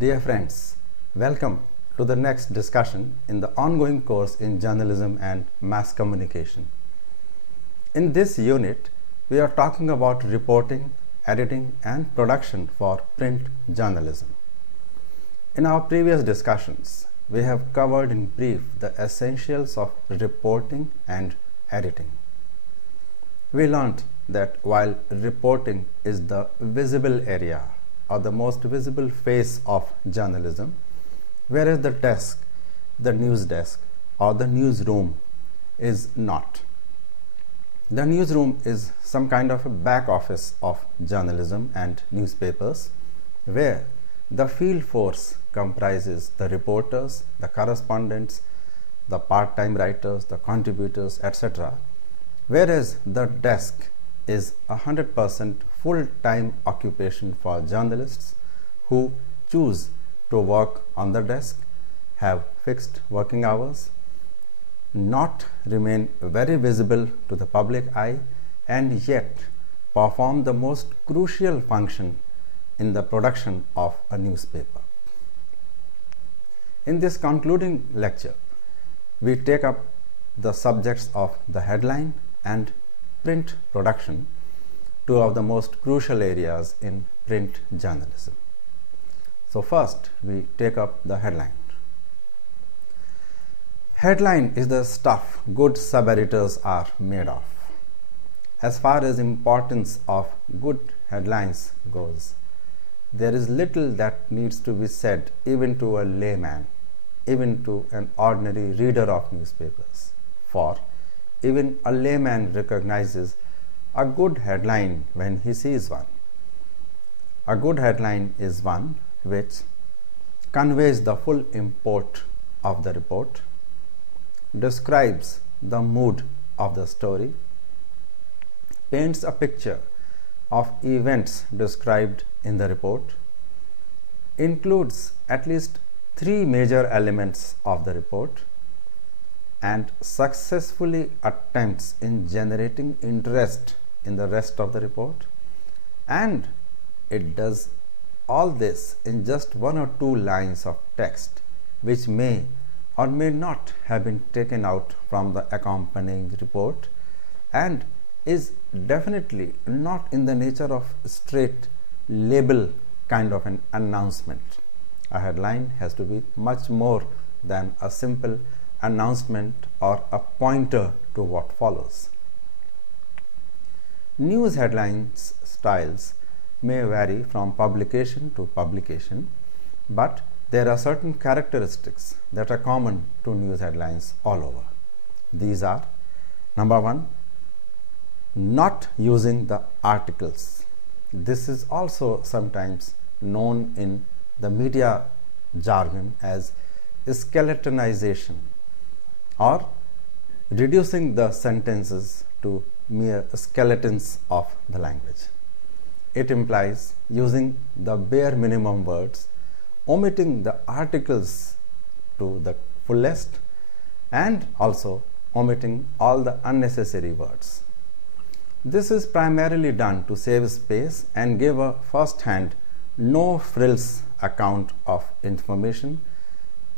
Dear friends, welcome to the next discussion in the ongoing course in journalism and mass communication. In this unit, we are talking about reporting, editing and production for print journalism. In our previous discussions, we have covered in brief the essentials of reporting and editing. We learned that while reporting is the visible area or the most visible face of journalism, whereas the desk, the news desk or the newsroom is not. The newsroom is some kind of a back office of journalism and newspapers, where the field force comprises the reporters, the correspondents, the part-time writers, the contributors, etc., whereas the desk is 100% full-time occupation for journalists who choose to work on the desk, have fixed working hours, not remain very visible to the public eye, and yet perform the most crucial function in the production of a newspaper. In this concluding lecture, we take up the subjects of the headline and print production, two of the most crucial areas in print journalism. So first, we take up the headline. Headline is the stuff good sub-editors are made of. As far as importance of good headlines goes, there is little that needs to be said even to a layman, even to an ordinary reader of newspapers, for even a layman recognizes a good headline when he sees one. A good headline is one which conveys the full import of the report, describes the mood of the story, paints a picture of events described in the report, includes at least three major elements of the report, and successfully attempts in generating interest in the rest of the report, and it does all this in just one or two lines of text which may or may not have been taken out from the accompanying report, and is definitely not in the nature of straight label kind of an announcement. A headline has to be much more than a simple announcement or a pointer to what follows. News headlines styles may vary from publication to publication, but there are certain characteristics that are common to news headlines all over. These are: number one, not using the articles. This is also sometimes known in the media jargon as skeletonization, or reducing the sentences to mere skeletons of the language. It implies using the bare minimum words, omitting the articles to the fullest, and also omitting all the unnecessary words. This is primarily done to save space and give a first-hand, no-frills account of information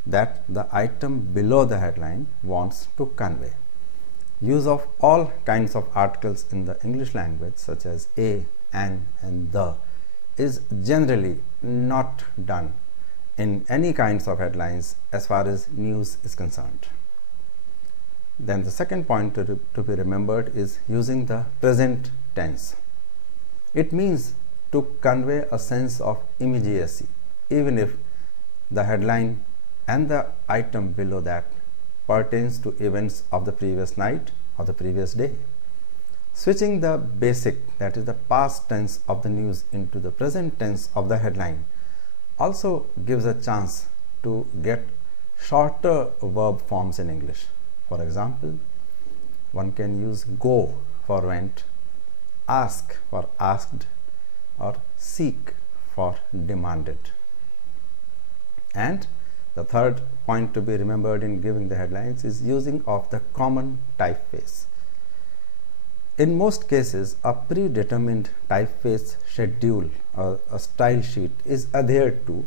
that the item below the headline wants to convey. Use of all kinds of articles in the English language, such as a, an and the, is generally not done in any kinds of headlines as far as news is concerned. Then the second point to be remembered is using the present tense. It means to convey a sense of immediacy, even if the headline and the item below that pertains to events of the previous night or the previous day. Switching the basic, that is the past tense of the news, into the present tense of the headline also gives a chance to get shorter verb forms in English. For example, one can use go for went, ask for asked, or seek for demanded. And the third point to be remembered in giving the headlines is using of the common typeface. In most cases, a predetermined typeface schedule or a style sheet is adhered to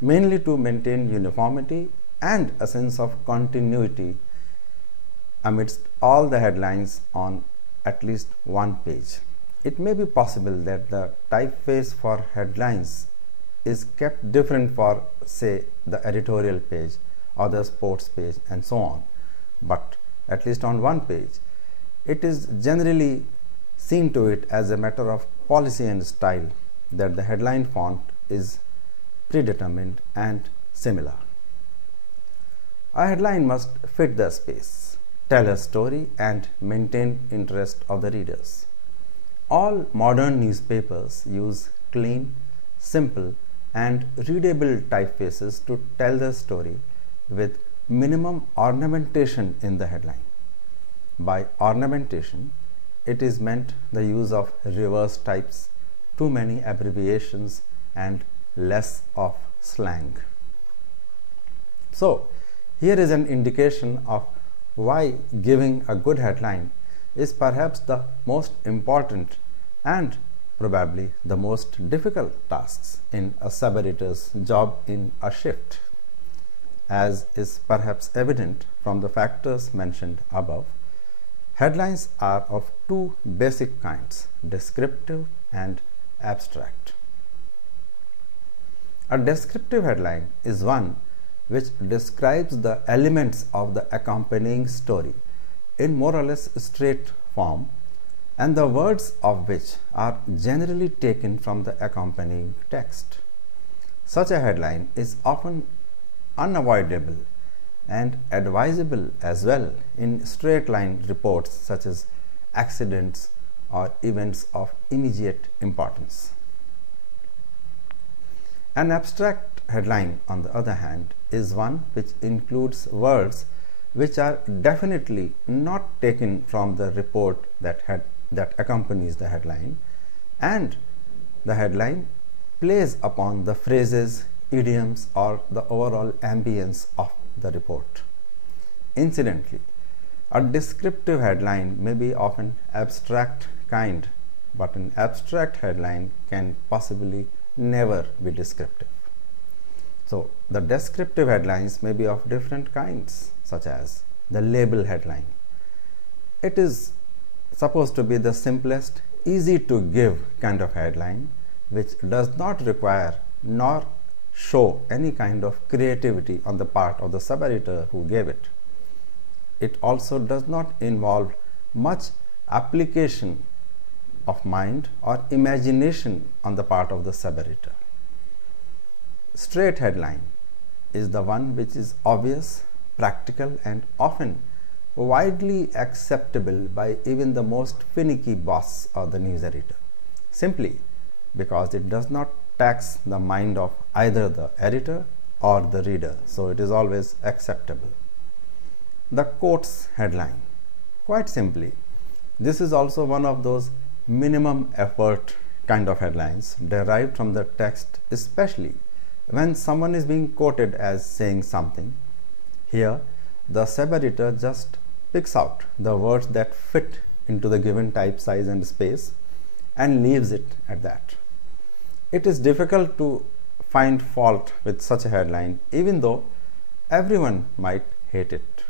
mainly to maintain uniformity and a sense of continuity amidst all the headlines on at least one page. It may be possible that the typeface for headlines is kept different for, say, the editorial page or the sports page and so on, but at least on one page, it is generally seen to it as a matter of policy and style that the headline font is predetermined and similar. A headline must fit the space, tell a story, and maintain interest of the readers. All modern newspapers use clean, simple, and readable typefaces to tell the story with minimum ornamentation in the headline. By ornamentation, it is meant the use of reverse types, too many abbreviations, and less of slang. So, here is an indication of why giving a good headline is perhaps the most important and probably the most difficult tasks in a sub-editor's job in a shift. As is perhaps evident from the factors mentioned above, headlines are of two basic kinds, descriptive and abstract. A descriptive headline is one which describes the elements of the accompanying story in more or less straight form, and the words of which are generally taken from the accompanying text. Such a headline is often unavoidable and advisable as well in straight line reports such as accidents or events of immediate importance. An abstract headline, on the other hand, is one which includes words which are definitely not taken from the report that accompanies the headline, and the headline plays upon the phrases, idioms, or the overall ambience of the report. Incidentally, a descriptive headline may be of an abstract kind, but an abstract headline can possibly never be descriptive. So, the descriptive headlines may be of different kinds, such as the label headline. It is supposed to be the simplest, easy to give kind of headline, which does not require nor show any kind of creativity on the part of the sub-editor who gave it. It also does not involve much application of mind or imagination on the part of the sub-editor. Straight headline is the one which is obvious, practical, and often widely acceptable by even the most finicky boss or the news editor, simply because it does not tax the mind of either the editor or the reader, so it is always acceptable. The quotes headline, quite simply, this is also one of those minimum effort kind of headlines derived from the text, especially when someone is being quoted as saying something. Here, the sub-editor just picks out the words that fit into the given type size and space and leaves it at that. It is difficult to find fault with such a headline, even though everyone might hate it.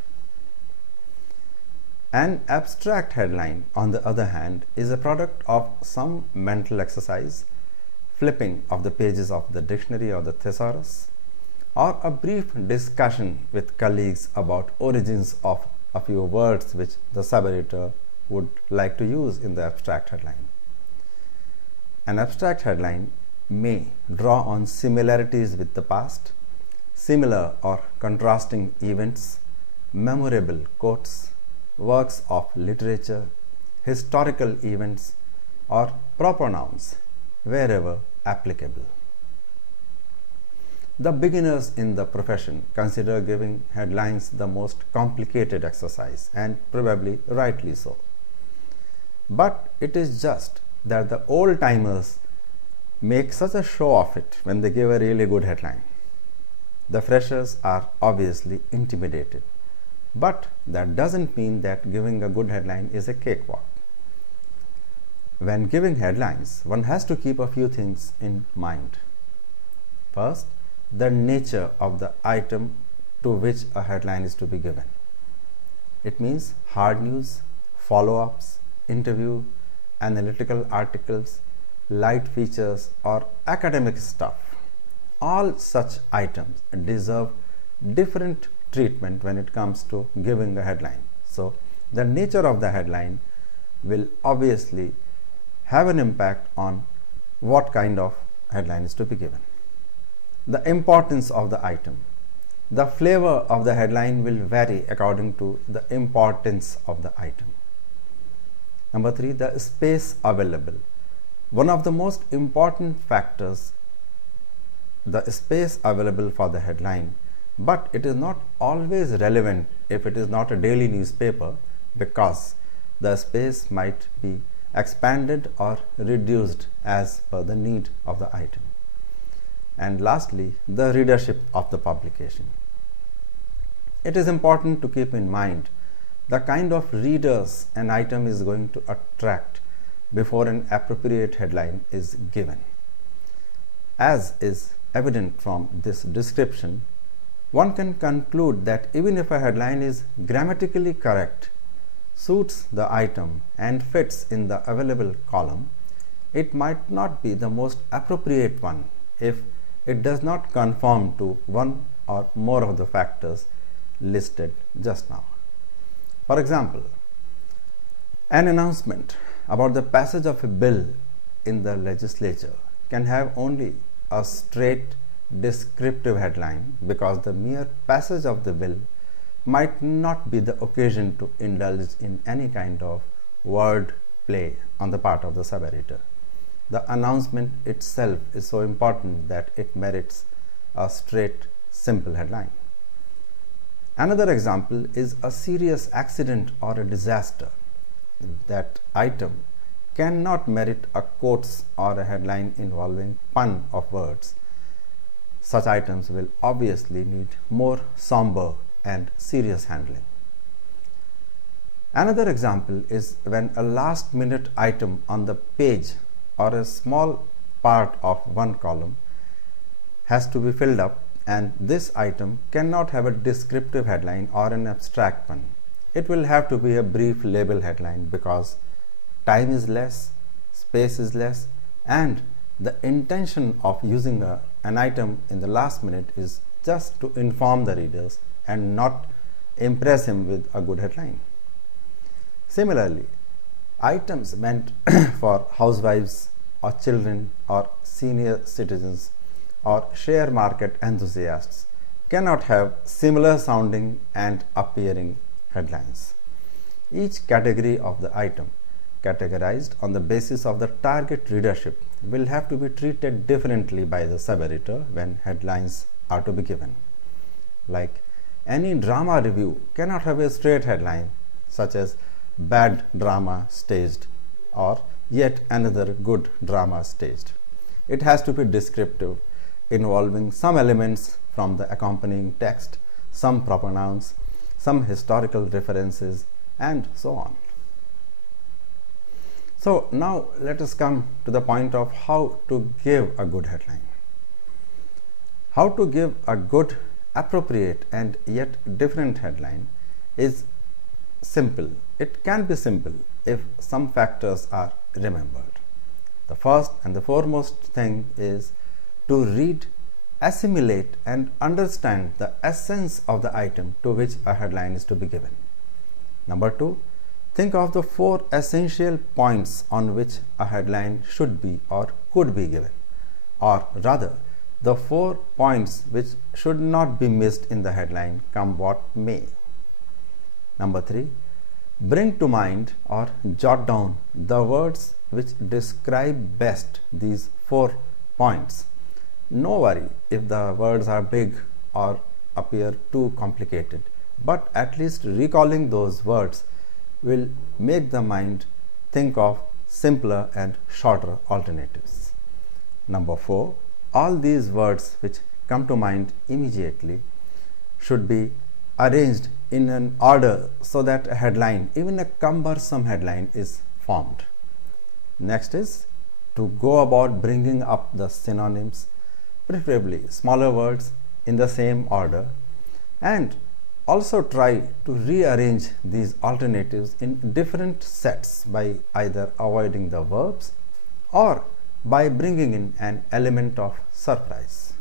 An abstract headline, on the other hand, is a product of some mental exercise, flipping of the pages of the dictionary or the thesaurus, or a brief discussion with colleagues about origins of a few words which the sub-editor would like to use in the abstract headline. An abstract headline may draw on similarities with the past, similar or contrasting events, memorable quotes, works of literature, historical events, or proper nouns wherever applicable. The beginners in the profession consider giving headlines the most complicated exercise, and probably rightly so. But it is just that the old-timers make such a show of it when they give a really good headline. The freshers are obviously intimidated, but that doesn't mean that giving a good headline is a cakewalk. When giving headlines, one has to keep a few things in mind. First, the nature of the item to which a headline is to be given. It means hard news, follow-ups, interview, analytical articles, light features, or academic stuff. All such items deserve different treatment when it comes to giving a headline. So, the nature of the headline will obviously have an impact on what kind of headline is to be given. The importance of the item. The flavor of the headline will vary according to the importance of the item. Number 3, the space available. One of the most important factors, the space available for the headline, but it is not always relevant if it is not a daily newspaper, because the space might be expanded or reduced as per the need of the item. And lastly, the readership of the publication. It is important to keep in mind the kind of readers an item is going to attract before an appropriate headline is given. As is evident from this description, one can conclude that even if a headline is grammatically correct, suits the item, and fits in the available column, it might not be the most appropriate one if it does not conform to one or more of the factors listed just now. For example, an announcement about the passage of a bill in the legislature can have only a straight descriptive headline, because the mere passage of the bill might not be the occasion to indulge in any kind of word play on the part of the sub-editor. The announcement itself is so important that it merits a straight, simple headline. Another example is a serious accident or a disaster. That item cannot merit a quotes or a headline involving pun of words. Such items will obviously need more somber and serious handling. Another example is when a last minute item on the page or a small part of one column has to be filled up, and this item cannot have a descriptive headline or an abstract one. It will have to be a brief label headline, because time is less, space is less, and the intention of using an item in the last minute is just to inform the readers and not impress him with a good headline. Similarly, items meant for housewives or children or senior citizens or share market enthusiasts cannot have similar sounding and appearing headlines. Each category of the item, categorized on the basis of the target readership, will have to be treated differently by the sub-editor when headlines are to be given. Like any drama review cannot have a straight headline such as "bad drama staged" or "yet another good drama staged." It has to be descriptive, involving some elements from the accompanying text, some proper nouns, some historical references, and so on. So now let us come to the point of how to give a good headline. How to give a good, appropriate, and yet different headline is simple. It can be simple if some factors are remembered. The first and the foremost thing is to read, assimilate, and understand the essence of the item to which a headline is to be given. Number 2, think of the 4 essential points on which a headline should be or could be given, or rather, the 4 points which should not be missed in the headline, come what may. Number 3, bring to mind or jot down the words which describe best these 4 points. No worry if the words are big or appear too complicated, but at least recalling those words will make the mind think of simpler and shorter alternatives. Number 4, all these words which come to mind immediately should be arranged in an order so that a headline, even a cumbersome headline, is formed. Next is to go about bringing up the synonyms, preferably smaller words in the same order, and also try to rearrange these alternatives in different sets by either avoiding the verbs or by bringing in an element of surprise.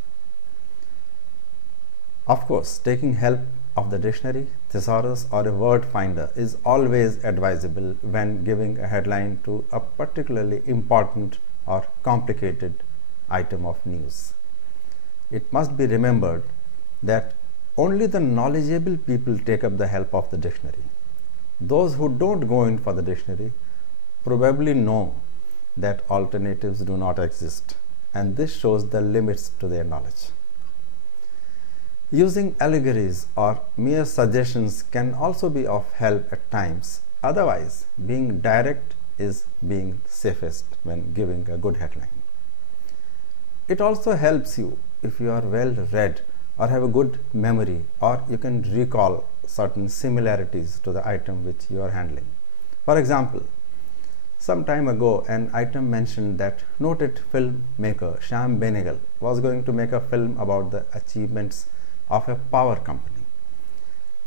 Of course, taking help of the dictionary, thesaurus, or a word finder is always advisable when giving a headline to a particularly important or complicated item of news. It must be remembered that only the knowledgeable people take up the help of the dictionary. Those who don't go in for the dictionary probably know that alternatives do not exist, and this shows the limits to their knowledge. Using allegories or mere suggestions can also be of help at times. Otherwise, being direct is being safest when giving a good headline. It also helps you if you are well read or have a good memory, or you can recall certain similarities to the item which you are handling. For example, some time ago an item mentioned that noted filmmaker Shyam Benegal was going to make a film about the achievements of a power company.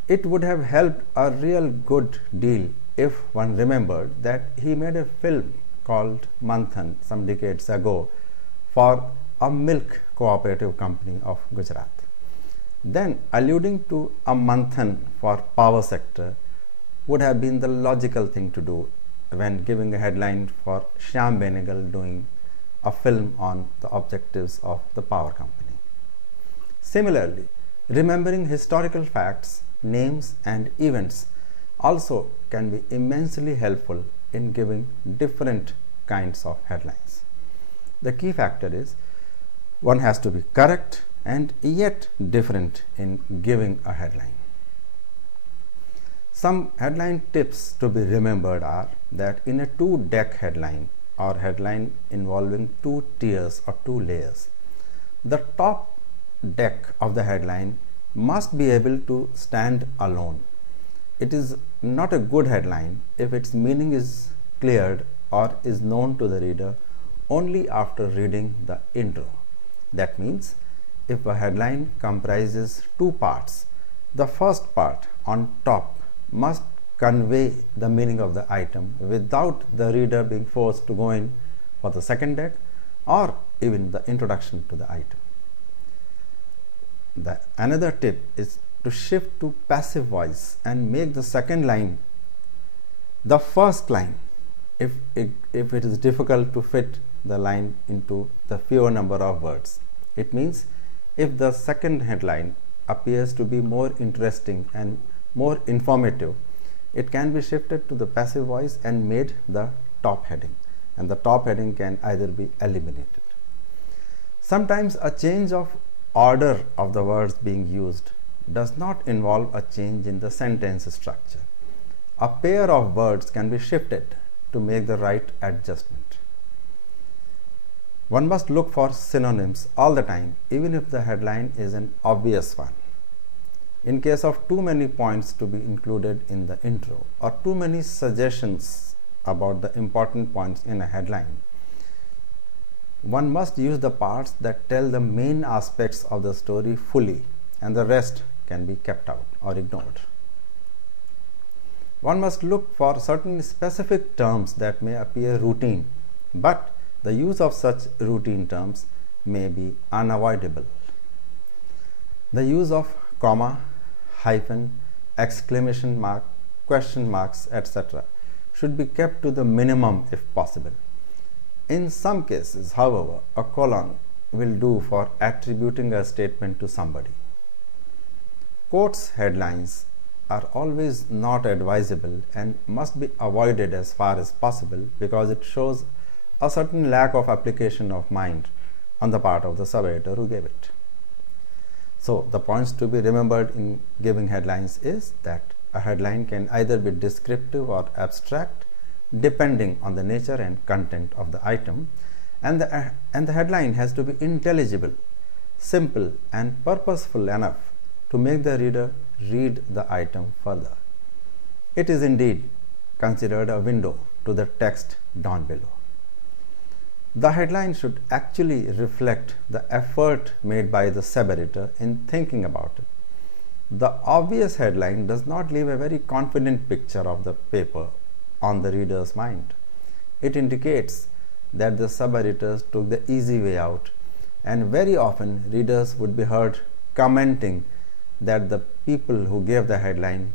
It would have helped a real good deal if one remembered that he made a film called Manthan some decades ago for a milk cooperative company of Gujarat. Then alluding to a Manthan for power sector would have been the logical thing to do when giving a headline for Shyam Benegal doing a film on the objectives of the power company. Similarly, remembering historical facts, names and events also can be immensely helpful in giving different kinds of headlines. The key factor is one has to be correct and yet different in giving a headline. Some headline tips to be remembered are that in a two-deck headline or headline involving two tiers or two layers, the top deck of the headline must be able to stand alone. It is not a good headline if its meaning is cleared or is known to the reader only after reading the intro. That means if a headline comprises two parts, the first part on top must convey the meaning of the item without the reader being forced to go in for the second deck or even the introduction to the item. Another tip is to shift to passive voice and make the second line the first line if it is difficult to fit the line into the fewer number of words. It means if the second headline appears to be more interesting and more informative, it can be shifted to the passive voice and made the top heading, and the top heading can either be eliminated. Sometimes a change of order of the words being used does not involve a change in the sentence structure. A pair of words can be shifted to make the right adjustment. One must look for synonyms all the time, even if the headline is an obvious one. In case of too many points to be included in the intro or too many suggestions about the important points in a headline, one must use the parts that tell the main aspects of the story fully, and the rest can be kept out or ignored. One must look for certain specific terms that may appear routine, but the use of such routine terms may be unavoidable. The use of comma, hyphen, exclamation mark, question marks, etc. should be kept to the minimum if possible. In some cases, however, a colon will do for attributing a statement to somebody. Quotes headlines are always not advisable and must be avoided as far as possible because it shows a certain lack of application of mind on the part of the sub-editor who gave it. So, the points to be remembered in giving headlines is that a headline can either be descriptive or abstract depending on the nature and content of the item, and the headline has to be intelligible, simple and purposeful enough to make the reader read the item further. It is indeed considered a window to the text down below. The headline should actually reflect the effort made by the sub-editor in thinking about it. The obvious headline does not leave a very confident picture of the paper on the reader's mind. It indicates that the sub-editors took the easy way out, and very often readers would be heard commenting that the people who gave the headline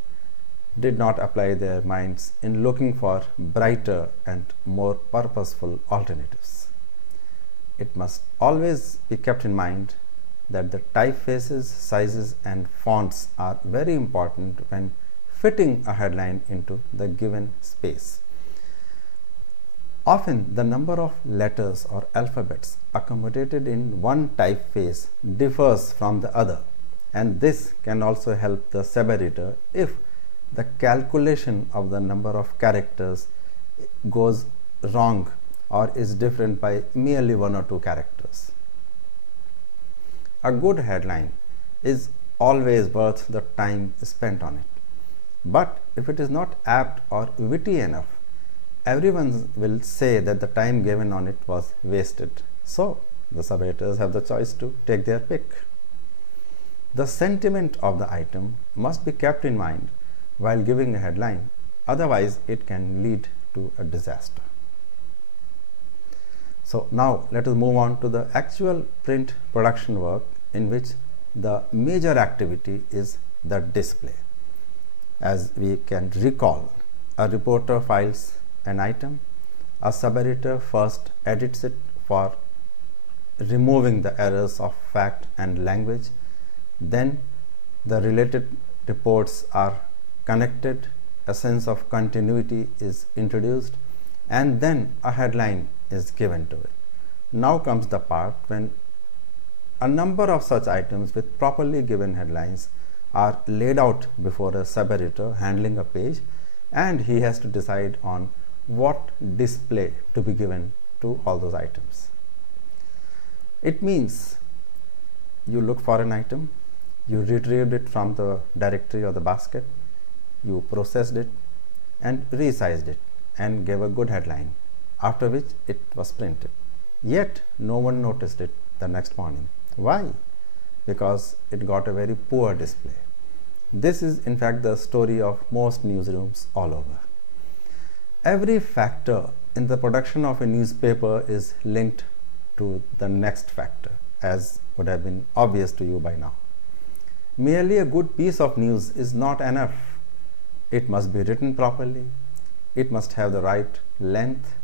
did not apply their minds in looking for brighter and more purposeful alternatives. It must always be kept in mind that the typefaces, sizes and fonts are very important when fitting a headline into the given space. Often the number of letters or alphabets accommodated in one typeface differs from the other, and this can also help the sub-editor if the calculation of the number of characters goes wrong or is different by merely 1 or 2 characters. A good headline is always worth the time spent on it. But if it is not apt or witty enough, everyone will say that the time given on it was wasted. So, the sub-editors have the choice to take their pick. The sentiment of the item must be kept in mind while giving a headline, otherwise it can lead to a disaster. So now let us move on to the actual print production work, in which the major activity is the display. As we can recall, a reporter files an item, a sub-editor first edits it for removing the errors of fact and language, then the related reports are connected, a sense of continuity is introduced, and then a headline is given to it. Now comes the part when a number of such items with properly given headlines are laid out before a sub-editor handling a page, and he has to decide on what display to be given to all those items. It means you look for an item, you retrieved it from the directory or the basket, you processed it and resized it and gave a good headline, after which it was printed. Yet no one noticed it the next morning. Why? Because it got a very poor display. This is in fact the story of most newsrooms all over. Every factor in the production of a newspaper is linked to the next factor, as would have been obvious to you by now. Merely a good piece of news is not enough. It must be written properly, it must have the right length,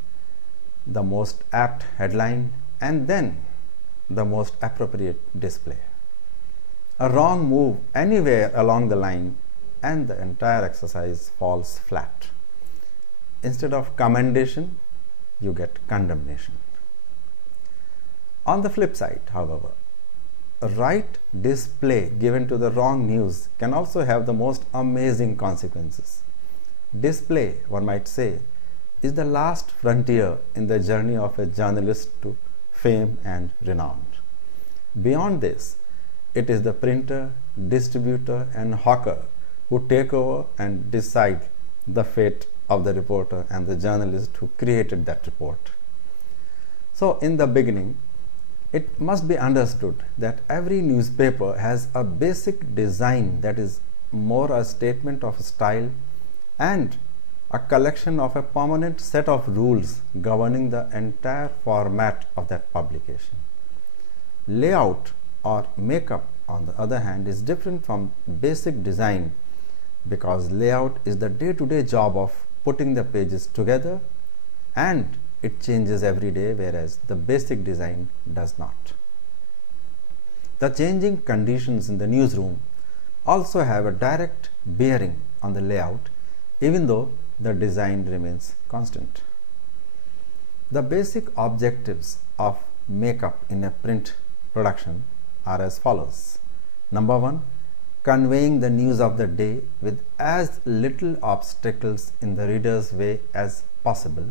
the most apt headline, and then the most appropriate display. A wrong move anywhere along the line and the entire exercise falls flat. Instead of commendation, you get condemnation. On the flip side, however, a right display given to the wrong news can also have the most amazing consequences. Display, one might say, is the last frontier in the journey of a journalist to fame and renown. Beyond this, it is the printer, distributor and hawker who take over and decide the fate of the reporter and the journalist who created that report. So in the beginning, it must be understood that every newspaper has a basic design that is more a statement of style and a collection of a permanent set of rules governing the entire format of that publication. Layout or makeup, on the other hand, is different from basic design because layout is the day-to-day job of putting the pages together and it changes every day, whereas the basic design does not. The changing conditions in the newsroom also have a direct bearing on the layout, even though the design remains constant. The basic objectives of makeup in a print production are as follows. Number 1, conveying the news of the day with as little obstacles in the reader's way as possible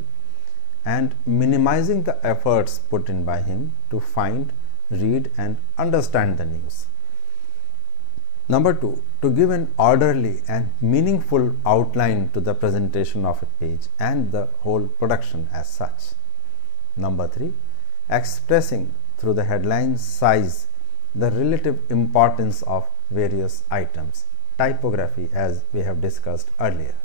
and minimizing the efforts put in by him to find, read and understand the news. Number 2, to give an orderly and meaningful outline to the presentation of a page and the whole production as such. Number 3, expressing through the headline size the relative importance of various items, typography as we have discussed earlier.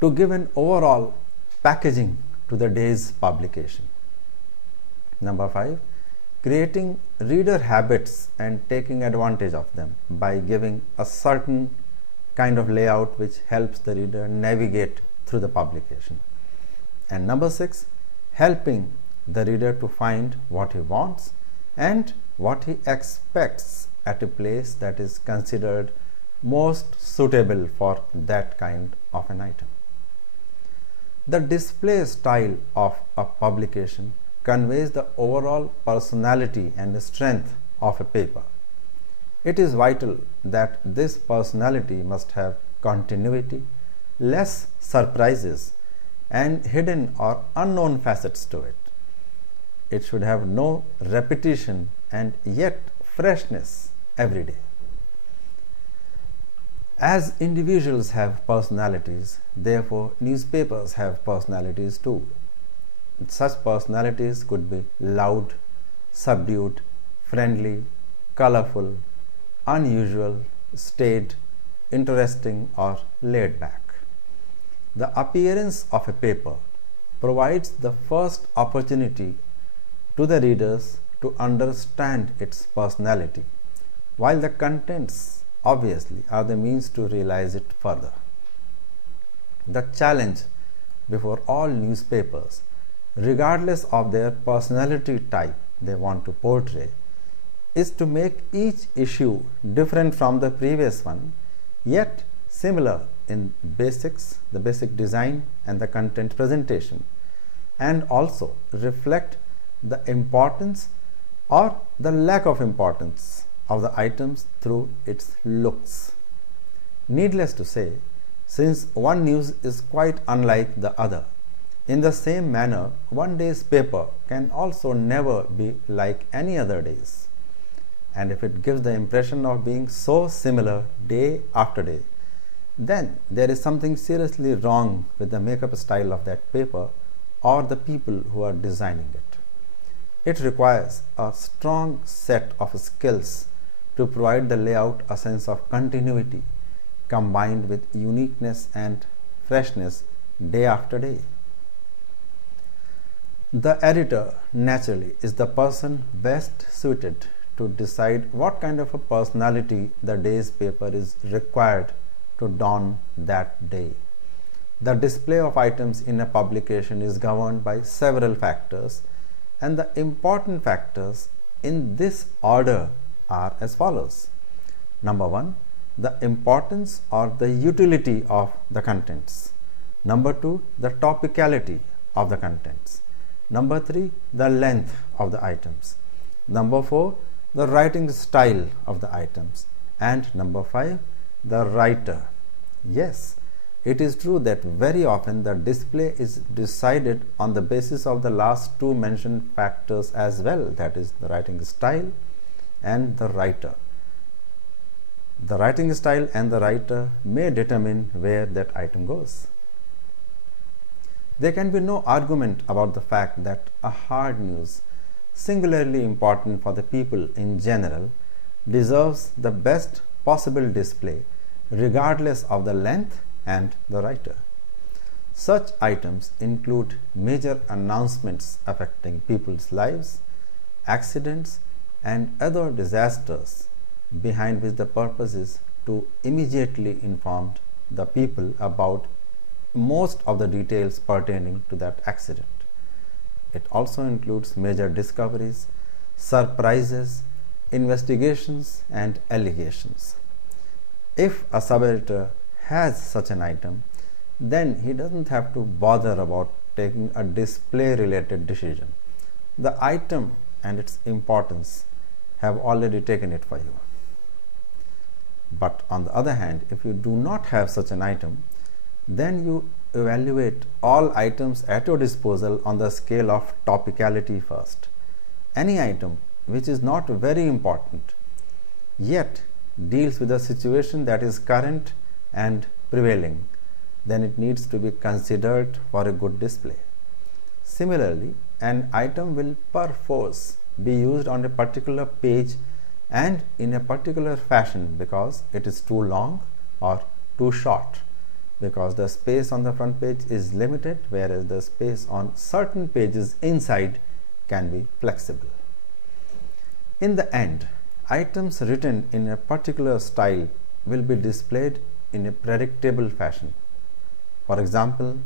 To give an overall packaging to the day's publication. Number 5, creating reader habits and taking advantage of them by giving a certain kind of layout which helps the reader navigate through the publication. And number 6, helping the reader to find what he wants and what he expects at a place that is considered most suitable for that kind of an item. The display style of a publication conveys the overall personality and strength of a paper. It is vital that this personality must have continuity, less surprises, and hidden or unknown facets to it. It should have no repetition and yet freshness every day. As individuals have personalities, therefore newspapers have personalities too. Such personalities could be loud, subdued, friendly, colorful, unusual, staid, interesting, or laid back. The appearance of a paper provides the first opportunity to the readers to understand its personality, while the contents obviously are the means to realize it further. The challenge before all newspapers, regardless of their personality type they want to portray, is to make each issue different from the previous one, yet similar in basics, the basic design and the content presentation, and also reflect the importance or the lack of importance of the items through its looks. Needless to say, since one news is quite unlike the other, in the same manner, one day's paper can also never be like any other day's. And if it gives the impression of being so similar day after day, then there is something seriously wrong with the makeup style of that paper or the people who are designing it. It requires a strong set of skills to provide the layout a sense of continuity combined with uniqueness and freshness day after day. The editor naturally is the person best suited to decide what kind of a personality the day's paper is required to don that day. The display of items in a publication is governed by several factors, and the important factors in this order are as follows. Number 1, the importance or the utility of the contents. Number 2, the topicality of the contents. Number 3, the length of the items. Number 4, the writing style of the items. And number 5, the writer. Yes, it is true that very often the display is decided on the basis of the last two mentioned factors as well, that is the writing style and the writer. The writing style and the writer may determine where that item goes. There can be no argument about the fact that a hard news, singularly important for the people in general, deserves the best possible display regardless of the length and the writer. Such items include major announcements affecting people's lives, accidents, and other disasters, behind which the purpose is to immediately inform the people about most of the details pertaining to that accident. It also includes major discoveries, surprises, investigations, and allegations. If a sub-editor has such an item, then he doesn't have to bother about taking a display related decision. The item and its importance have already taken it for you. But on the other hand, if you do not have such an item, then you evaluate all items at your disposal on the scale of topicality first. Any item which is not very important yet deals with a situation that is current and prevailing, then it needs to be considered for a good display. Similarly, an item will perforce be used on a particular page and in a particular fashion because it is too long or too short, because the space on the front page is limited, whereas the space on certain pages inside can be flexible. In the end, items written in a particular style will be displayed in a predictable fashion. For example,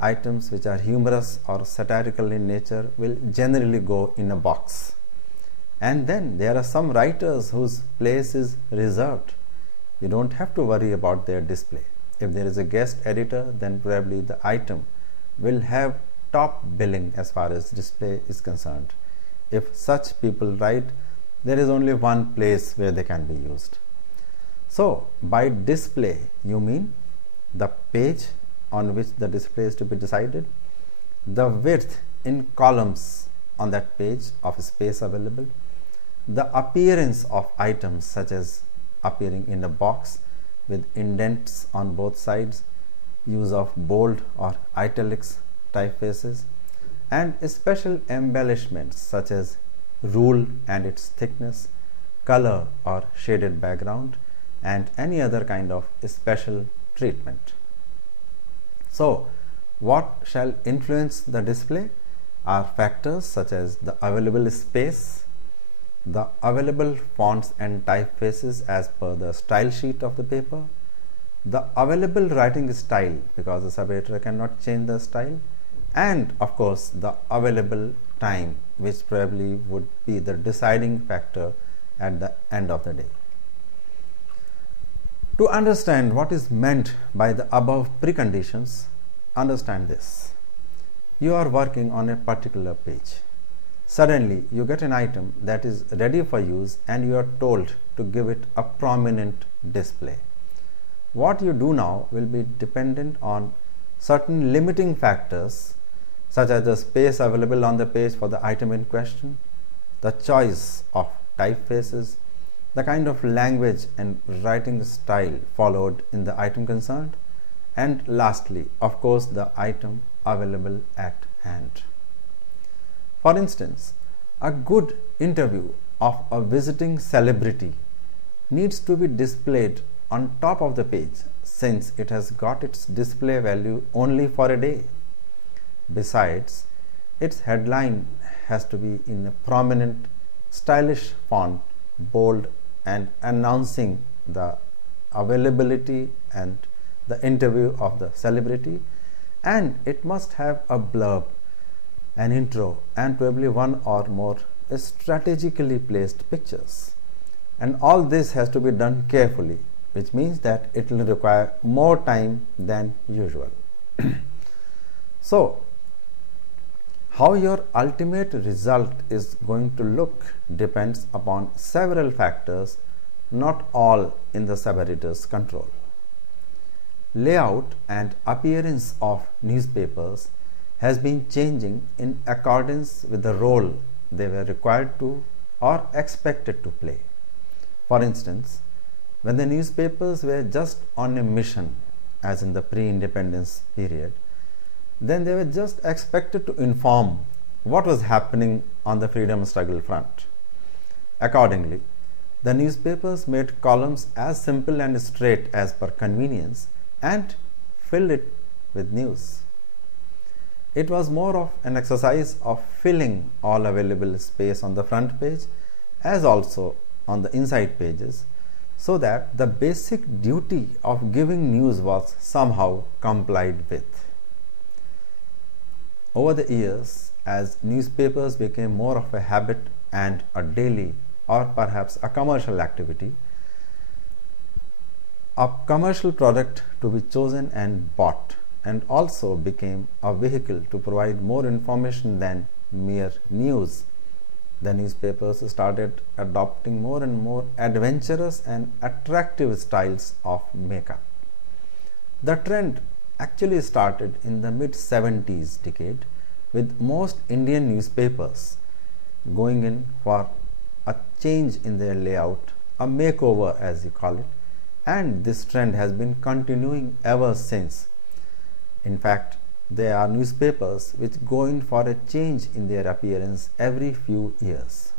items which are humorous or satirical in nature will generally go in a box. And then there are some writers whose place is reserved. You don't have to worry about their display. If there is a guest editor, then probably the item will have top billing as far as display is concerned. If such people write, there is only one place where they can be used. So, by display, you mean the page on which the display is to be decided, the width in columns on that page of space available, the appearance of items such as appearing in a box with indents on both sides, use of bold or italics typefaces, and special embellishments such as rule and its thickness, color or shaded background, and any other kind of special treatment. So, what shall influence the display are factors such as the available space, the available fonts and typefaces as per the style sheet of the paper, the available writing style because the sub-editor cannot change the style, and of course the available time, which probably would be the deciding factor at the end of the day. To understand what is meant by the above preconditions, understand this. You are working on a particular page. Suddenly, you get an item that is ready for use and you are told to give it a prominent display. What you do now will be dependent on certain limiting factors such as the space available on the page for the item in question, the choice of typefaces, the kind of language and writing style followed in the item concerned, and lastly, of course, the item available at hand. For instance, a good interview of a visiting celebrity needs to be displayed on top of the page since it has got its display value only for a day. Besides, its headline has to be in a prominent, stylish font, bold, and announcing the availability and the interview of the celebrity, and it must have a blurb, an intro, and probably one or more strategically placed pictures. And all this has to be done carefully, which means that it will require more time than usual. So, how your ultimate result is going to look depends upon several factors, not all in the sub-editor's control. Layout and appearance of newspapers has been changing in accordance with the role they were required to or expected to play. For instance, when the newspapers were just on a mission, as in the pre-independence period, then they were just expected to inform what was happening on the freedom struggle front. Accordingly, the newspapers made columns as simple and straight as per convenience and filled it with news. It was more of an exercise of filling all available space on the front page as also on the inside pages, so that the basic duty of giving news was somehow complied with. Over the years, as newspapers became more of a habit and a daily or perhaps a commercial activity, a commercial product to be chosen and bought, and also became a vehicle to provide more information than mere news, the newspapers started adopting more and more adventurous and attractive styles of makeup. The trend actually started in the mid-70s decade, with most Indian newspapers going in for a change in their layout, a makeover as you call it, and this trend has been continuing ever since. In fact, They are newspapers which go in for a change in their appearance every few years.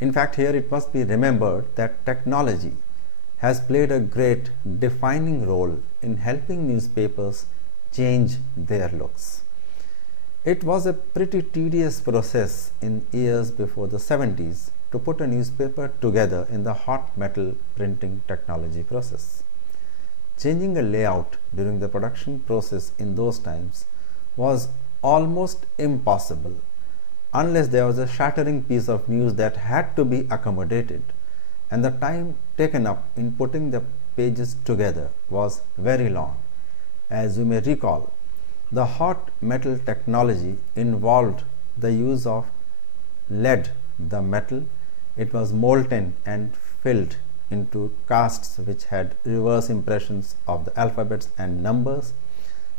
In fact, here it must be remembered that technology has played a great defining role in helping newspapers change their looks. It was a pretty tedious process in years before the 70s to put a newspaper together in the hot metal printing technology process. Changing a layout during the production process in those times was almost impossible unless there was a shattering piece of news that had to be accommodated, and the time taken up in putting the pages together was very long. As you may recall, the hot metal technology involved the use of lead. The metal, it was molten and filled into casts which had reverse impressions of the alphabets and numbers.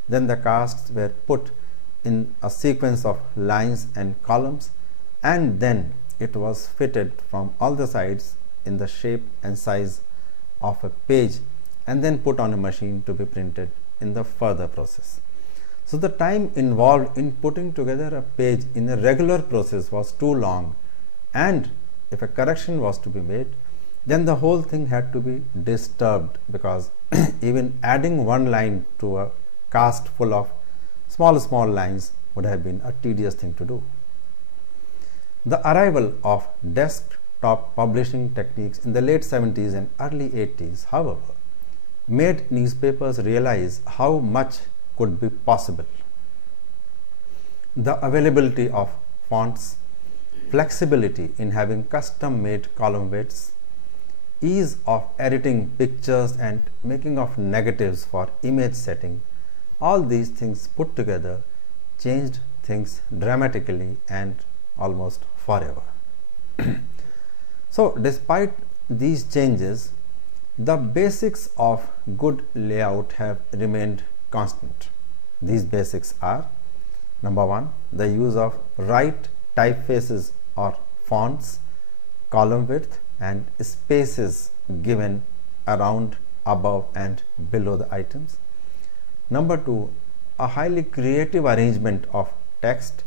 Then the casts were put in a sequence of lines and columns, and then it was fitted from all the sides in the shape and size of a page and then put on a machine to be printed in the further process. So the time involved in putting together a page in a regular process was too long, and if a correction was to be made, then the whole thing had to be disturbed, because even adding one line to a cast full of small lines would have been a tedious thing to do. The arrival of desktop publishing techniques in the late 70s and early 80s, however, made newspapers realize how much could be possible. The availability of fonts, flexibility in having custom-made column widths, ease of editing pictures and making of negatives for image setting, all these things put together changed things dramatically and almost forever. So, despite these changes, the basics of good layout have remained constant. These basics are: number one, the use of right typefaces or fonts, column width and spaces given around, above and below the items. Number two, a highly creative arrangement of text,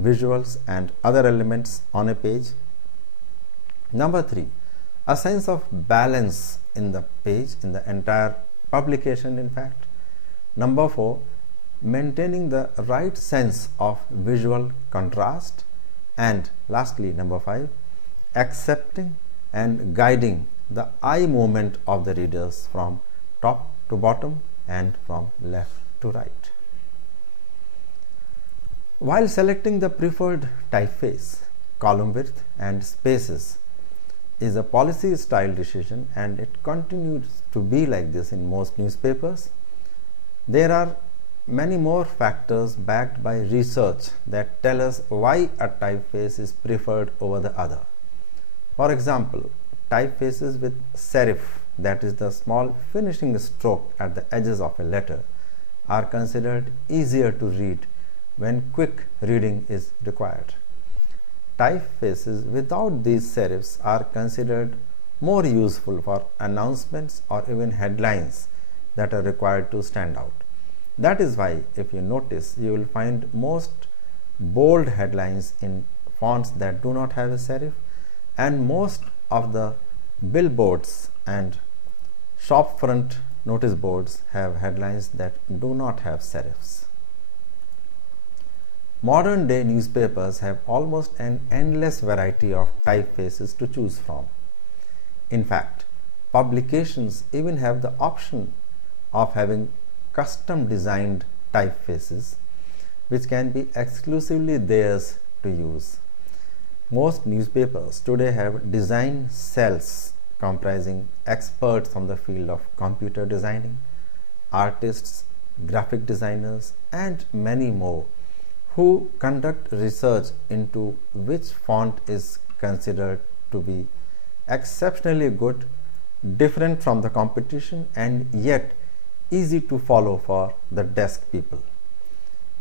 visuals and other elements on a page. Number three, a sense of balance in the page, in the entire publication in fact. Number four, maintaining the right sense of visual contrast. And lastly, number five, accepting and guiding the eye movement of the readers from top to bottom and from left to right. While selecting the preferred typeface, column width and spaces is a policy style decision, and it continues to be like this in most newspapers. There are many more factors backed by research that tell us why a typeface is preferred over the other. For example, typefaces with serif, that is the small finishing stroke at the edges of a letter, are considered easier to read when quick reading is required. Typefaces without these serifs are considered more useful for announcements or even headlines that are required to stand out. That is why, if you notice, you will find most bold headlines in fonts that do not have a serif, and most of the billboards and shop front notice boards have headlines that do not have serifs. Modern day newspapers have almost an endless variety of typefaces to choose from. In fact, publications even have the option of having custom designed typefaces which can be exclusively theirs to use. Most newspapers today have design cells comprising experts from the field of computer designing, artists, graphic designers and many more, who conduct research into which font is considered to be exceptionally good, different from the competition and yet easy to follow for the desk people.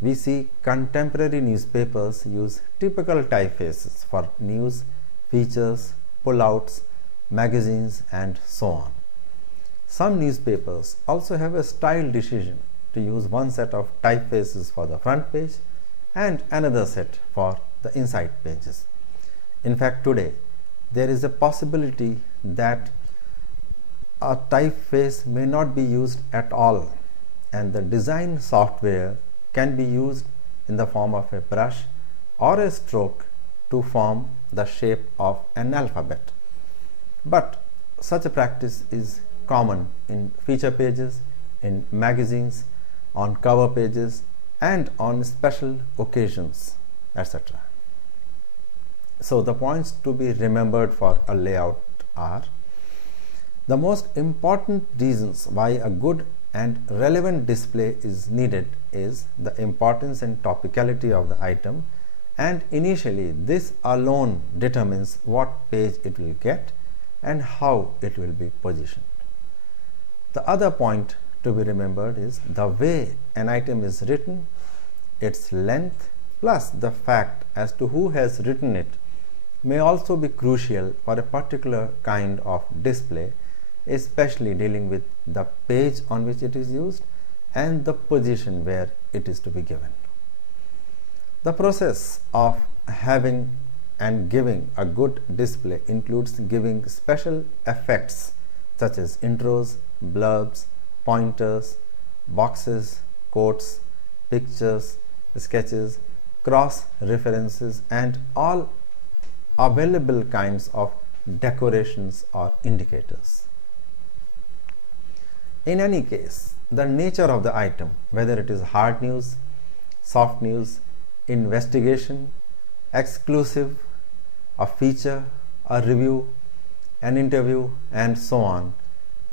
We see contemporary newspapers use typical typefaces for news, features, pullouts, magazines and so on. Some newspapers also have a style decision to use one set of typefaces for the front page and another set for the inside pages. In fact, today there is a possibility that a typeface may not be used at all, and the design software can be used in the form of a brush or a stroke to form the shape of an alphabet. But such a practice is common in feature pages, in magazines, on cover pages, and on special occasions, etc. So the points to be remembered for a layout are: the most important reasons why a good and relevant display is needed is the importance and topicality of the item, and initially this alone determines what page it will get and how it will be positioned. The other point to be remembered is the way an item is written, its length, plus the fact as to who has written it may also be crucial for a particular kind of display, especially dealing with the page on which it is used and the position where it is to be given. The process of having and giving a good display includes giving special effects such as intros, blurbs, pointers, boxes, quotes, pictures, sketches, cross references, and all available kinds of decorations or indicators. In any case, the nature of the item, whether it is hard news, soft news, investigation, exclusive, a feature, a review, an interview, and so on,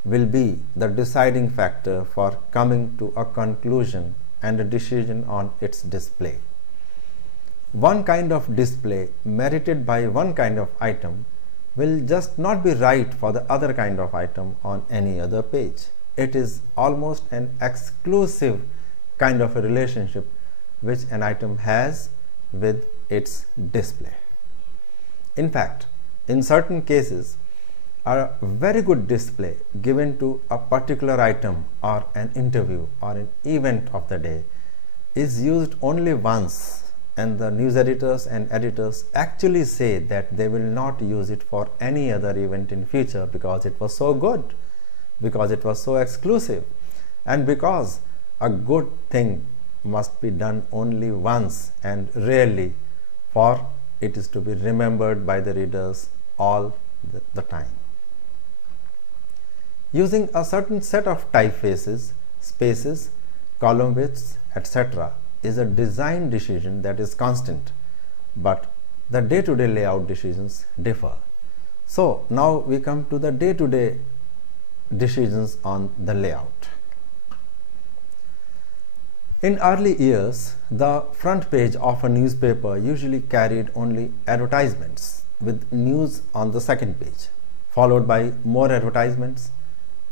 will be the deciding factor for coming to a conclusion and a decision on its display. One kind of display merited by one kind of item will just not be right for the other kind of item on any other page. It is almost an exclusive kind of a relationship which an item has with its display. In fact, in certain cases, a very good display given to a particular item or an interview or an event of the day is used only once, and the news editors and editors actually say that they will not use it for any other event in future because it was so good, because it was so exclusive, and because a good thing must be done only once and rarely for it is to be remembered by the readers all the time. Using a certain set of typefaces, spaces, column widths, etc. is a design decision that is constant, but the day-to-day layout decisions differ. So now we come to the day-to-day decisions on the layout. In early years, the front page of a newspaper usually carried only advertisements with news on the second page, followed by more advertisements,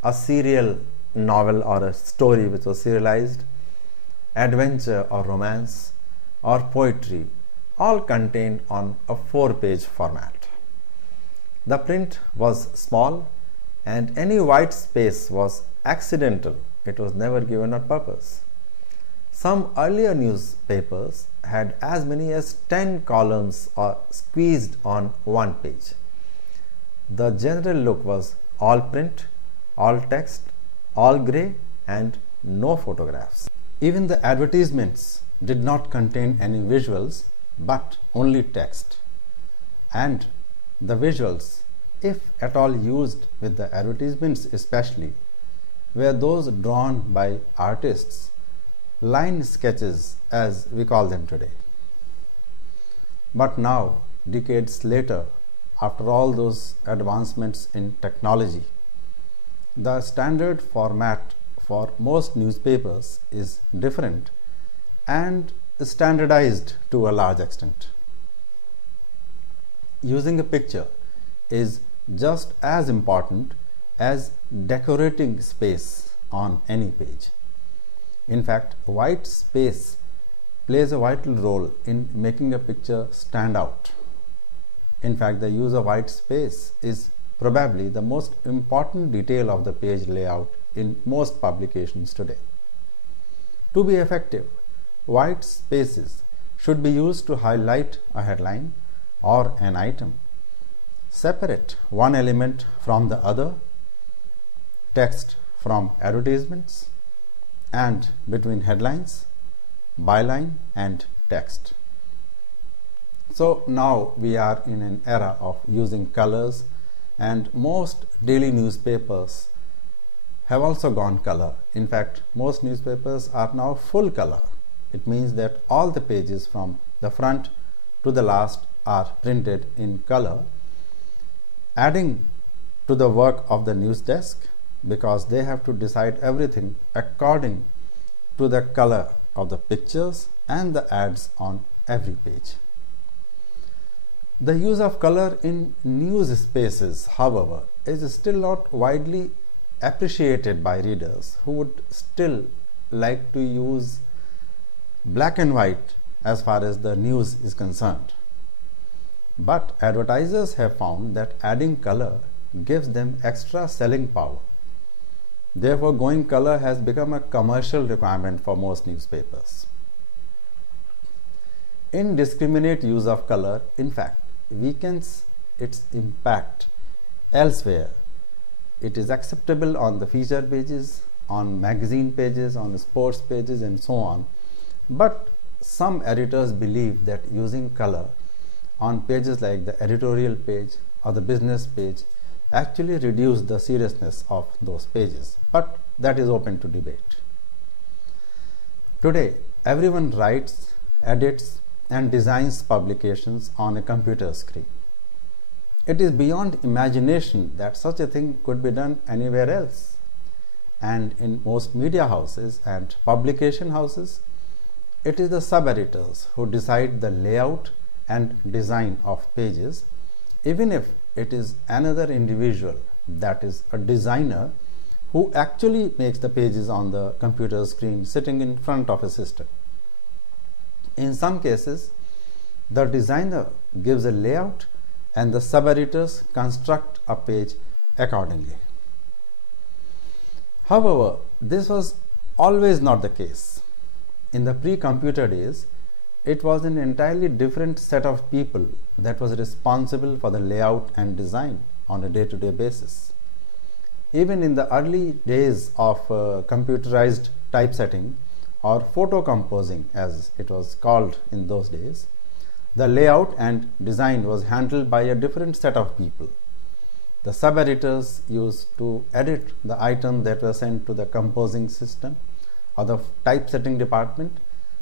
a serial novel or a story which was serialized, adventure or romance, or poetry, all contained on a 4-page format. The print was small and any white space was accidental. It was never given on purpose. Some earlier newspapers had as many as 10 columns or squeezed on one page. The general look was all print, all text, all grey, and no photographs. Even the advertisements did not contain any visuals but only text, and the visuals, if at all used with the advertisements especially, were those drawn by artists, line sketches as we call them today. But now, decades later, after all those advancements in technology, the standard format for most newspapers is different and standardized to a large extent. Using a picture is just as important as decorating space on any page. In fact, white space plays a vital role in making a picture stand out. In fact, the use of white space is probably the most important detail of the page layout in most publications today. To be effective, white spaces should be used to highlight a headline or an item. Separate one element from the other, text from advertisements, and between headlines, byline, and text. So now we are in an era of using colors, and most daily newspapers have also gone color. In fact, most newspapers are now full color. It means that all the pages from the front to the last are printed in color, adding to the work of the news desk, because they have to decide everything according to the color of the pictures and the ads on every page. The use of color in news spaces, however, is still not widely appreciated by readers, who would still like to use black and white as far as the news is concerned. But advertisers have found that adding color gives them extra selling power. Therefore, going color has become a commercial requirement for most newspapers. Indiscriminate use of color, in fact, weakens its impact elsewhere. It is acceptable on the feature pages, on magazine pages, on sports pages, and so on. But some editors believe that using color on pages like the editorial page or the business page actually reduce the seriousness of those pages, but that is open to debate. Today, everyone writes, edits, and designs publications on a computer screen. It is beyond imagination that such a thing could be done anywhere else. And in most media houses and publication houses, it is the sub-editors who decide the layout and design of pages, even if it is another individual, that is a designer, who actually makes the pages on the computer screen sitting in front of a system. In some cases, the designer gives a layout and the sub-editors construct a page accordingly. However, this was always not the case. In the pre-computer days, it was an entirely different set of people that was responsible for the layout and design on a day-to-day basis. Even in the early days of computerized typesetting or photo composing, as it was called in those days, the layout and design was handled by a different set of people. The sub-editors used to edit the items that were sent to the composing system or the typesetting department,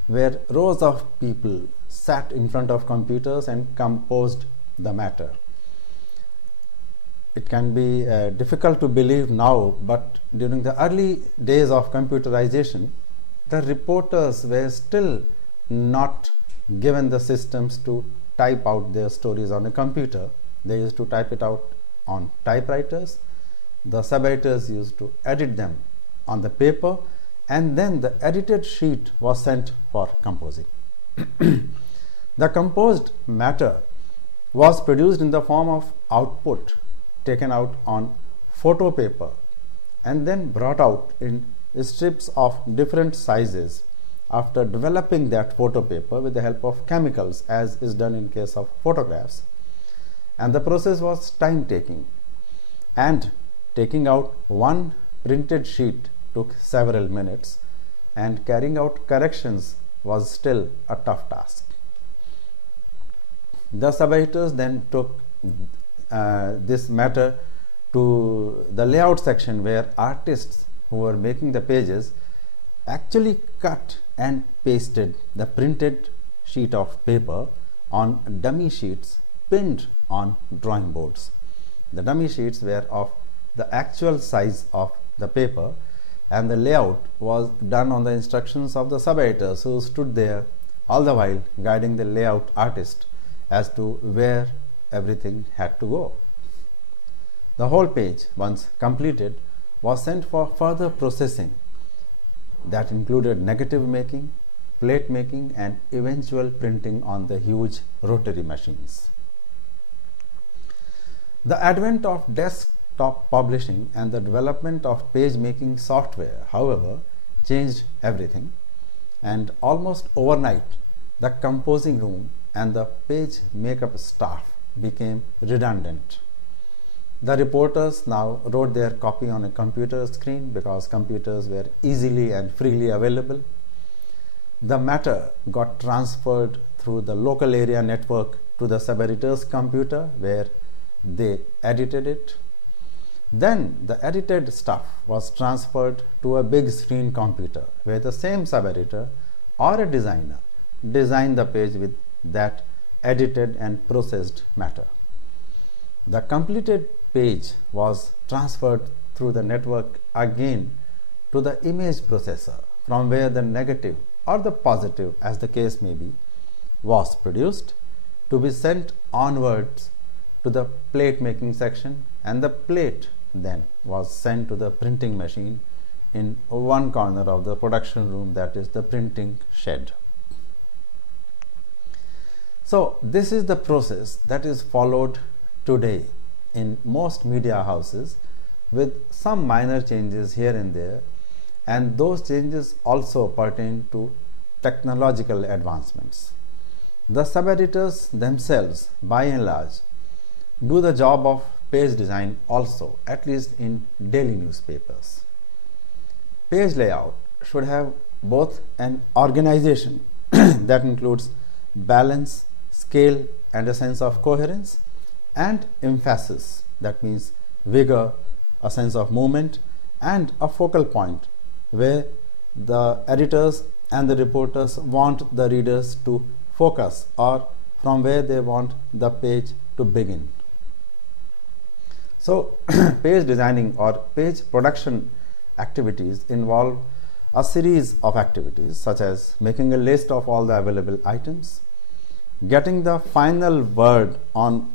where rows of people sat in front of computers and composed the matter. It can be difficult to believe now, but during the early days of computerization, the reporters were still not given the systems to type out their stories on a computer. They used to type it out on typewriters. The sub-editors used to edit them on the paper, and then the edited sheet was sent for composing. The composed matter was produced in the form of output taken out on photo paper and then brought out in strips of different sizes after developing that photo paper with the help of chemicals, as is done in case of photographs. And the process was time taking, and taking out one printed sheet took several minutes, and carrying out corrections was still a tough task. The sub-editors then took this matter to the layout section, where artists who were making the pages actually cut and pasted the printed sheet of paper on dummy sheets pinned on drawing boards. The dummy sheets were of the actual size of the paper, and the layout was done on the instructions of the sub-editors, who stood there all the while guiding the layout artist as to where everything had to go. The whole page, once completed, was sent for further processing that included negative making, plate making, and eventual printing on the huge rotary machines. The advent of desktop publishing and the development of page making software, however, changed everything. and almost overnight the composing room and the page makeup staff became redundant. The reporters now wrote their copy on a computer screen because computers were easily and freely available. The matter got transferred through the local area network to the sub-editor's computer where they edited it. Then the edited stuff was transferred to a big screen computer where the same sub-editor or a designer designed the page with that edited and processed matter. The completed page was transferred through the network again to the image processor, from where the negative or the positive, as the case may be, was produced to be sent onwards to the plate making section, and the plate then was sent to the printing machine in one corner of the production room, that is the printing shed. So this is the process that is followed today in most media houses, with some minor changes here and there, and those changes also pertain to technological advancements. The sub-editors themselves, by and large, do the job of page design also, at least in daily newspapers. Page layout should have both an organization that includes balance, scale, and a sense of coherence, and emphasis, that means vigor, a sense of movement, and a focal point where the editors and the reporters want the readers to focus, or from where they want the page to begin. So page designing or page production activities involve a series of activities such as making a list of all the available items, getting the final word on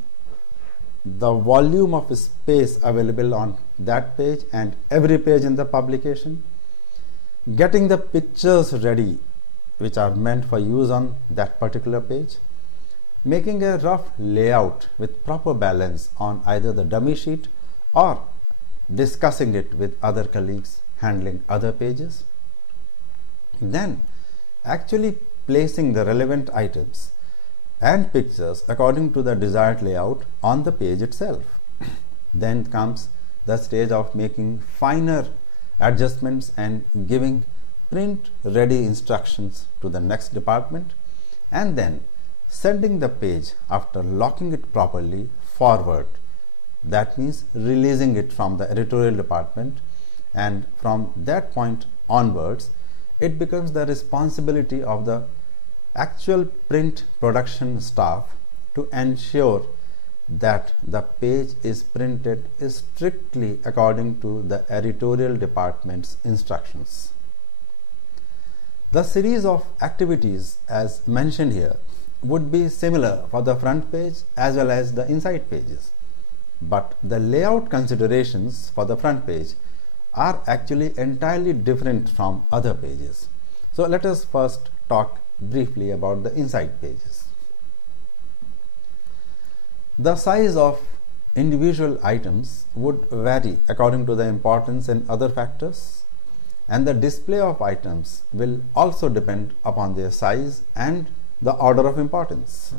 the volume of space available on that page and every page in the publication, getting the pictures ready which are meant for use on that particular page, making a rough layout with proper balance on either the dummy sheet or discussing it with other colleagues handling other pages, then actually placing the relevant items and pictures according to the desired layout on the page itself. Then comes the stage of making finer adjustments and giving print ready instructions to the next department, and then sending the page after locking it properly forward. That means releasing it from the editorial department, and from that point onwards it becomes the responsibility of the actual print production staff to ensure that the page is printed strictly according to the editorial department's instructions. The series of activities as mentioned here would be similar for the front page as well as the inside pages, but the layout considerations for the front page are actually entirely different from other pages. So let us first talk briefly about the inside pages. The size of individual items would vary according to the importance and other factors, and the display of items will also depend upon their size and the order of importance.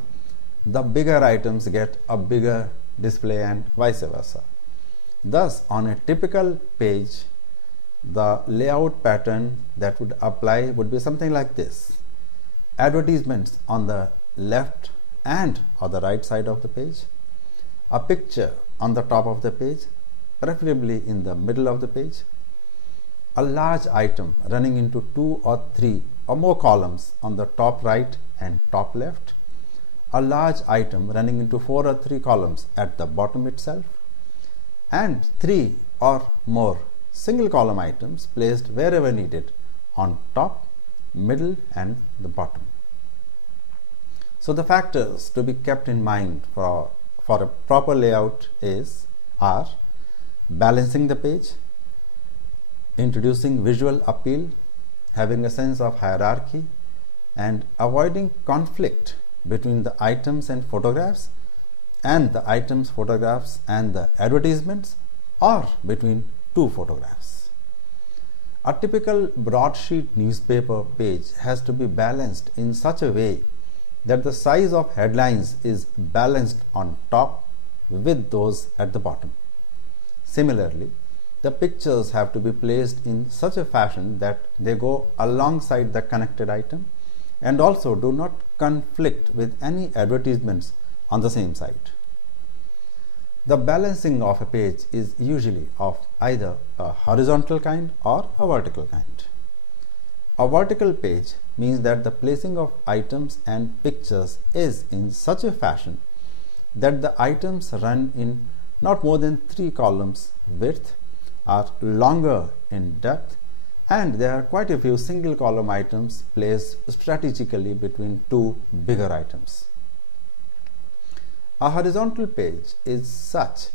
The bigger items get a bigger display and vice versa. Thus, on a typical page, the layout pattern that would apply would be something like this: advertisements on the left and on the right side of the page, a picture on the top of the page, preferably in the middle of the page, a large item running into 2 or 3 or more columns on the top right and top left, a large item running into 4 or 3 columns at the bottom itself, and 3 or more single column items placed wherever needed on top, middle, and the bottom. So the factors to be kept in mind for a proper layout are balancing the page, introducing visual appeal, having a sense of hierarchy, and avoiding conflict between the items and photographs, and the items, photographs, and the advertisements, or between two photographs. A typical broadsheet newspaper page has to be balanced in such a way that the size of headlines is balanced on top with those at the bottom. Similarly, the pictures have to be placed in such a fashion that they go alongside the connected item and also do not conflict with any advertisements on the same site. The balancing of a page is usually of either a horizontal kind or a vertical kind. A vertical page means that the placing of items and pictures is in such a fashion that the items run in not more than 3 columns width, are longer in depth, and there are quite a few single column items placed strategically between 2 bigger items. A horizontal page is such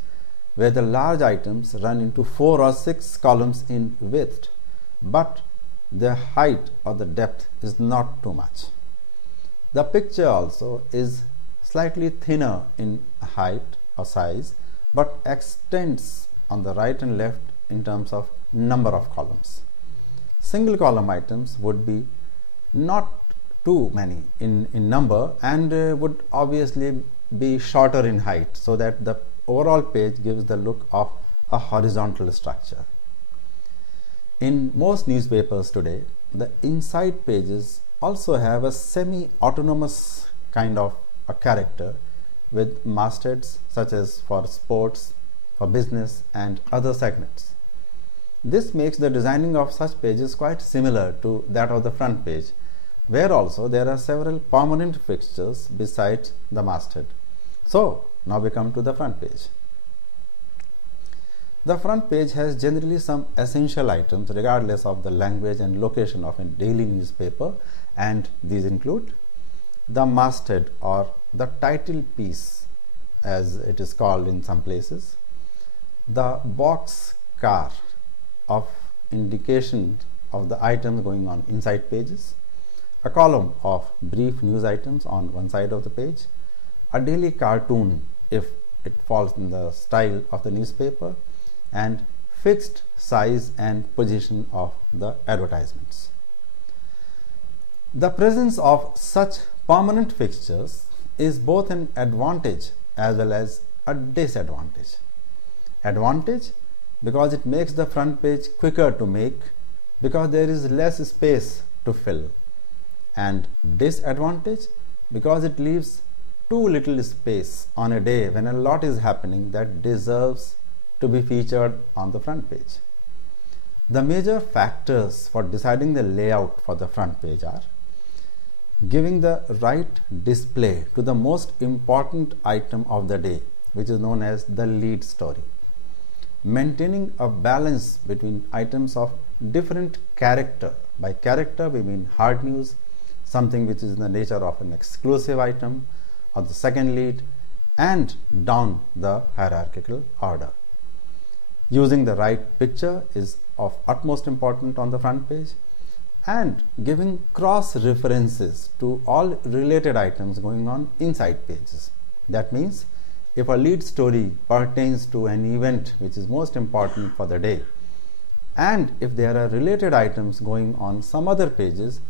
where the large items run into 4 or 6 columns in width, but the height or the depth is not too much. The picture also is slightly thinner in height or size, but extends on the right and left in terms of number of columns. Single column items would be not too many in number and would obviously be shorter in height, so that the overall page gives the look of a horizontal structure. In most newspapers today, the inside pages also have a semi-autonomous kind of a character with mastheads such as for sports, for business and other segments. This makes the designing of such pages quite similar to that of the front page, where also there are several permanent fixtures besides the masthead. So, now we come to the front page. The front page has generally some essential items regardless of the language and location of a daily newspaper, and these include the masthead or the title piece as it is called in some places, the box car of indication of the items going on inside pages, a column of brief news items on one side of the page, a daily cartoon if it falls in the style of the newspaper, and fixed size and position of the advertisements. The presence of such permanent fixtures is both an advantage as well as a disadvantage. Advantage because it makes the front page quicker to make because there is less space to fill, and disadvantage because it leaves too little space on a day when a lot is happening that deserves to be featured on the front page. The major factors for deciding the layout for the front page are giving the right display to the most important item of the day, which is known as the lead story, maintaining a balance between items of different character. By character we mean hard news, something which is in the nature of an exclusive item or the second lead, and down the hierarchical order. Using the right picture is of utmost importance on the front page, and giving cross references to all related items going on inside pages. That means if a lead story pertains to an event which is most important for the day, and if there are related items going on some other pages,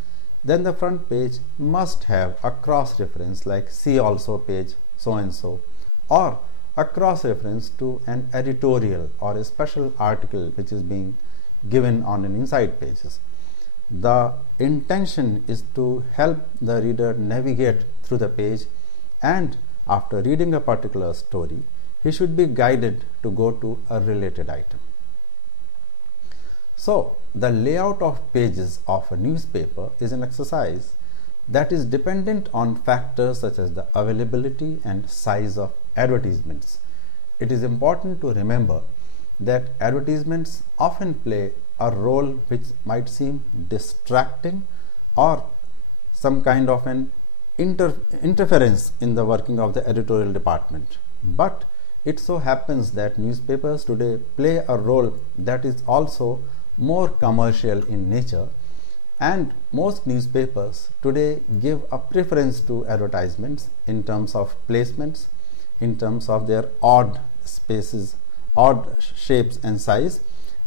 then the front page must have a cross reference like see also page so and so, or a cross reference to an editorial or a special article which is being given on an inside pages. The intention is to help the reader navigate through the page, and after reading a particular story, he should be guided to go to a related item. So, the layout of pages of a newspaper is an exercise that is dependent on factors such as the availability and size of advertisements. It is important to remember that advertisements often play a role which might seem distracting or some kind of an interference in the working of the editorial department. But it so happens that newspapers today play a role that is also more commercial in nature, and most newspapers today give a preference to advertisements in terms of placements, in terms of their odd spaces, odd shapes and size,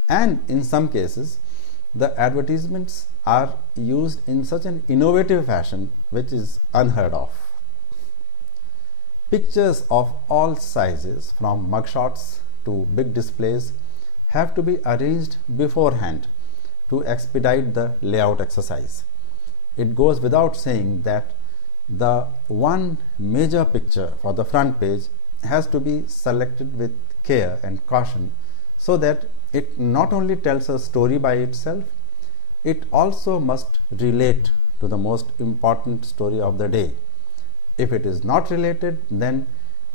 and in some cases the advertisements are used in such an innovative fashion which is unheard of. Pictures of all sizes, from mugshots to big displays, have to be arranged beforehand to expedite the layout exercise. It goes without saying that the one major picture for the front page has to be selected with care and caution so that it not only tells a story by itself, it also must relate to the most important story of the day. If it is not related, then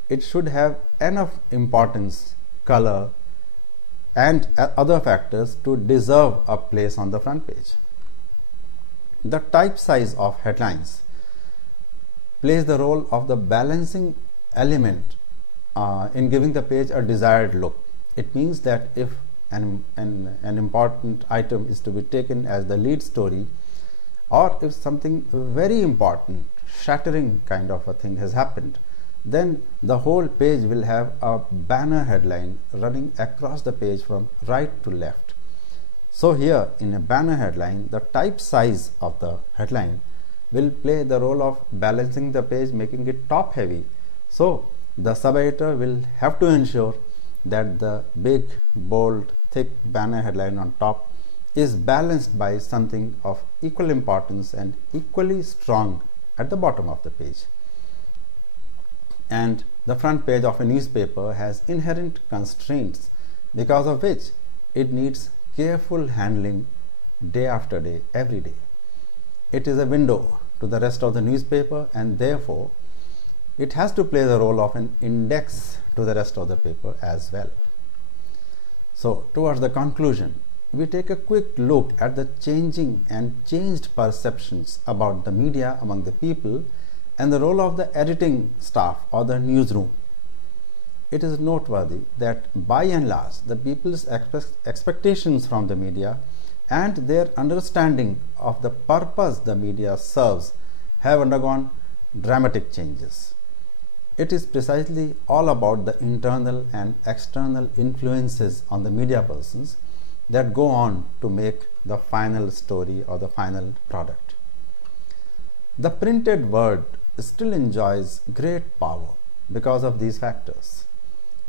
it should have enough importance, color, and other factors to deserve a place on the front page. The type size of headlines plays the role of the balancing element in giving the page a desired look. It means that if an important item is to be taken as the lead story, or if something very important, shattering kind of a thing has happened, then the whole page will have a banner headline running across the page from right to left. So here in a banner headline, the type size of the headline will play the role of balancing the page, making it top heavy. So the sub-editor will have to ensure that the big, bold, thick banner headline on top is balanced by something of equal importance and equally strong at the bottom of the page. And the front page of a newspaper has inherent constraints, because of which it needs careful handling day after day, every day. It is a window to the rest of the newspaper, and therefore it has to play the role of an index to the rest of the paper as well. So towards the conclusion, we take a quick look at the changing and changed perceptions about the media among the people and the role of the editing staff or the newsroom. It is noteworthy that by and large the people's expectations from the media and their understanding of the purpose the media serves have undergone dramatic changes. It is precisely all about the internal and external influences on the media persons that go on to make the final story or the final product. The printed word still enjoys great power because of these factors.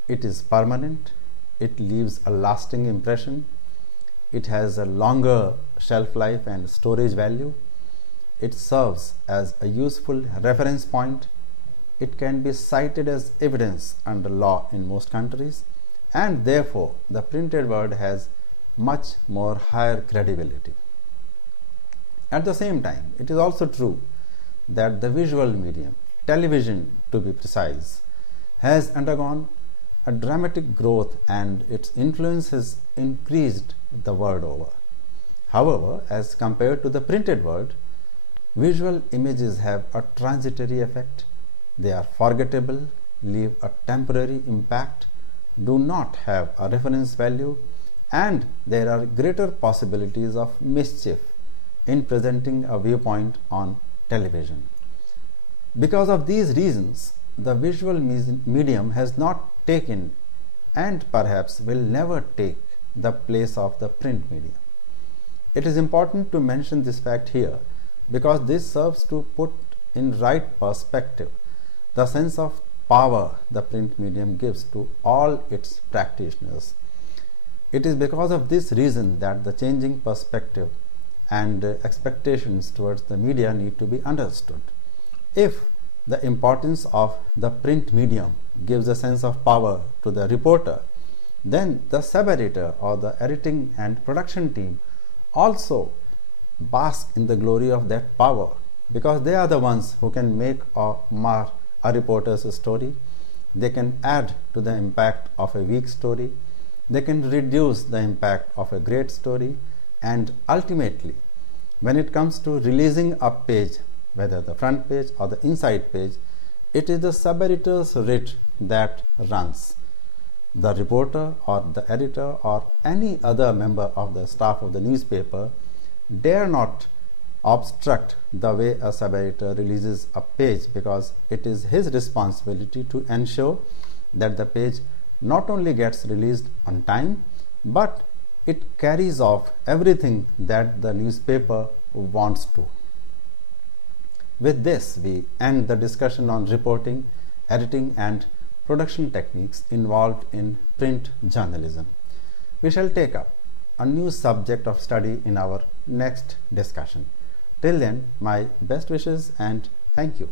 It is permanent, it leaves a lasting impression, it has a longer shelf life and storage value, it serves as a useful reference point, it can be cited as evidence under law in most countries, and therefore the printed word has much more higher credibility. At the same time, it is also true that the visual medium, television to be precise, has undergone a dramatic growth and its influence has increased the world over. However, as compared to the printed word, visual images have a transitory effect. They are forgettable, leave a temporary impact, do not have a reference value, and there are greater possibilities of mischief in presenting a viewpoint on television. Because of these reasons, the visual medium has not taken and perhaps will never take the place of the print medium. It is important to mention this fact here because this serves to put in right perspective the sense of power the print medium gives to all its practitioners. It is because of this reason that the changing perspective and expectations towards the media need to be understood. If the importance of the print medium gives a sense of power to the reporter, then the sub-editor or the editing and production team also bask in the glory of that power, because they are the ones who can make or mar a reporter's story. They can add to the impact of a weak story, they can reduce the impact of a great story, and ultimately, when it comes to releasing a page, whether the front page or the inside page, it is the sub-editor's writ that runs. The reporter or the editor or any other member of the staff of the newspaper dare not obstruct the way a sub-editor releases a page, because it is his responsibility to ensure that the page not only gets released on time, but It carries off everything that the newspaper wants to. With this, we end the discussion on reporting, editing, and production techniques involved in print journalism. We shall take up a new subject of study in our next discussion. Till then, my best wishes and thank you.